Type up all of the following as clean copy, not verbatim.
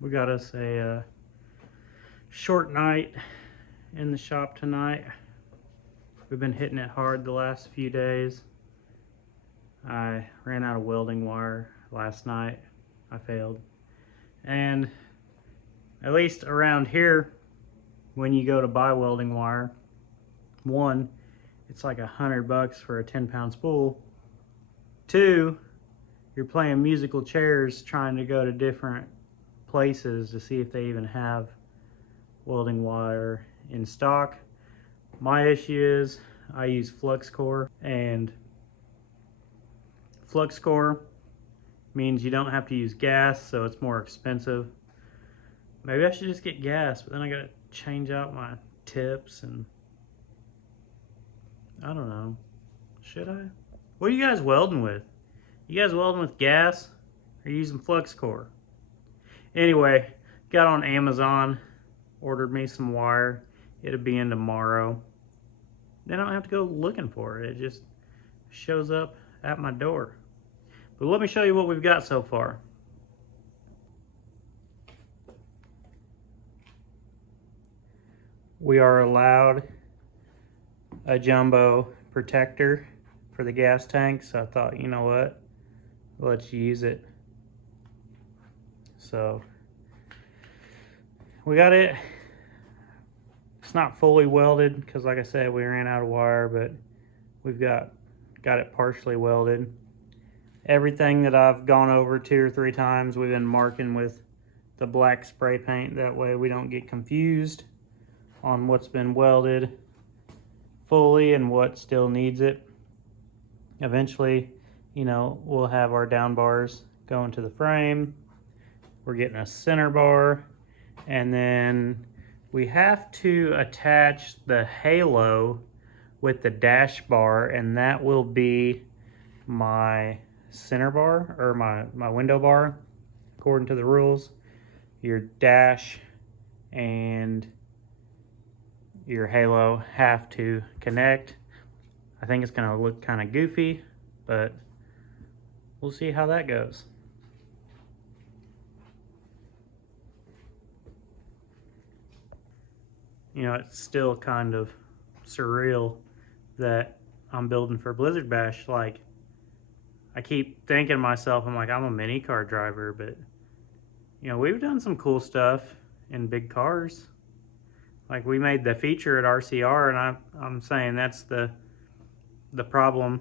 We got us a short night in the shop tonight. We've been hitting it hard the last few days. I ran out of welding wire last night. I failed. And at least around here, when you go to buy welding wire, one, it's like $100 for a 10-pound spool. Two, you're playing musical chairs trying to go to different places to see if they even have welding wire in stock. My issue is I use flux core, and flux core means you don't have to use gas, so it's more expensive. Maybe I should just get gas, but then I gotta change out my tips, and I don't know. Should I? What are you guys welding with? You guys welding with gas or using flux core? Anyway, got on Amazon, ordered me some wire. It'll be in tomorrow. Then I don't have to go looking for it. It just shows up at my door. But let me show you what we've got so far. We are allowed a jumbo protector for the gas tank, so I thought, you know what, let's use it. So we got it. It's not fully welded because, like I said, we ran out of wire, but we've got it partially welded. Everything that I've gone over 2 or 3 times, we've been marking with the black spray paint. That way we don't get confused on what's been welded fully and what still needs it. Eventually, you know, we'll have our down bars going to the frame. We're getting a center bar, and then we have to attach the halo with the dash bar, and that will be my center bar, or my window bar. According to the rules, your dash and your halo have to connect. I think it's gonna look kind of goofy, but we'll see how that goes. You know, it's still kind of surreal that I'm building for Blizzard Bash. Like, I keep thinking to myself, I'm like, I'm a mini car driver, but you know, we've done some cool stuff in big cars. Like, we made the feature at RCR, and I'm saying that's the problem.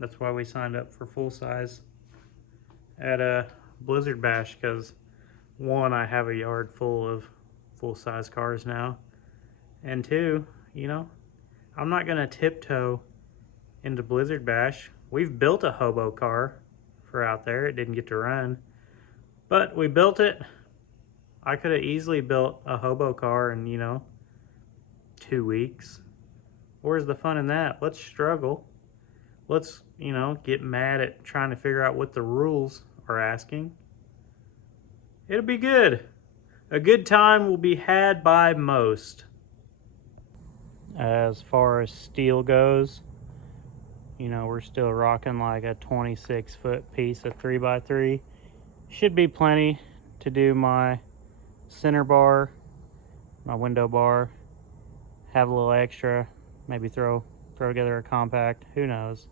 That's why we signed up for full size at a Blizzard Bash, because one, I have a yard full of full size cars now, and two, you know, I'm not gonna tiptoe into Blizzard Bash. We've built a hobo car for out there. It didn't get to run, but we built it. I could have easily built a hobo car in, you know, 2 weeks. Where's the fun in that? Let's struggle. Let's, you know, get mad at trying to figure out what the rules are asking. It'll be good. A good time will be had by most. As far as steel goes, you know, we're still rocking like a 26-foot piece of 3x3. Should be plenty to do my center bar, my window bar, have a little extra, maybe throw together a compact, who knows.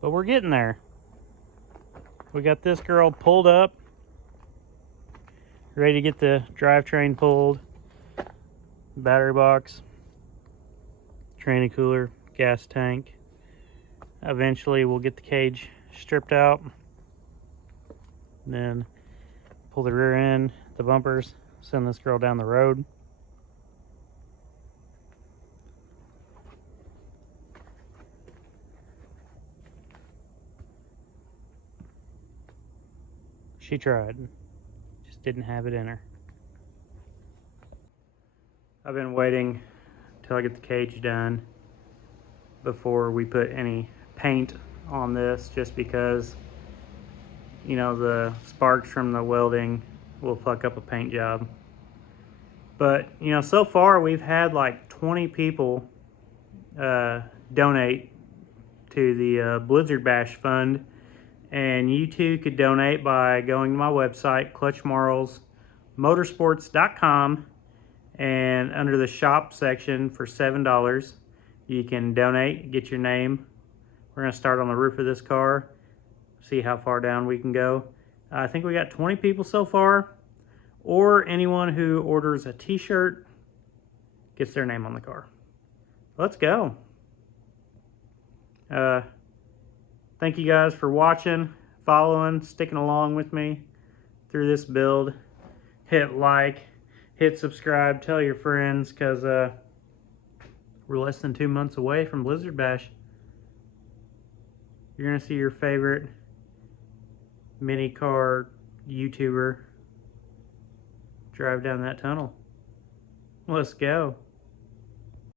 But we're getting there. We got this girl pulled up, ready to get the drivetrain pulled, battery box, tranny cooler, gas tank. Eventually we'll get the cage stripped out, then pull the rear end, the bumpers, send this girl down the road. She tried, just didn't have it in her. I've been waiting till I get the cage done before we put any paint on this, just because, you know, the sparks from the welding will fuck up a paint job. But, you know, so far we've had like 20 people donate to the Blizzard Bash Fund, and you too could donate by going to my website, clutchmarles.com, motorsports.com, and under the shop section for $7, you can donate, get your name. We're going to start on the roof of this car, see how far down we can go. I think we got 20 people so far, or anyone who orders a t-shirt gets their name on the car. Let's go. Thank you guys for watching, following, sticking along with me through this build. Hit like, hit subscribe, tell your friends, because we're less than 2 months away from Blizzard Bash. You're going to see your favorite mini car YouTuber drive down that tunnel. Let's go.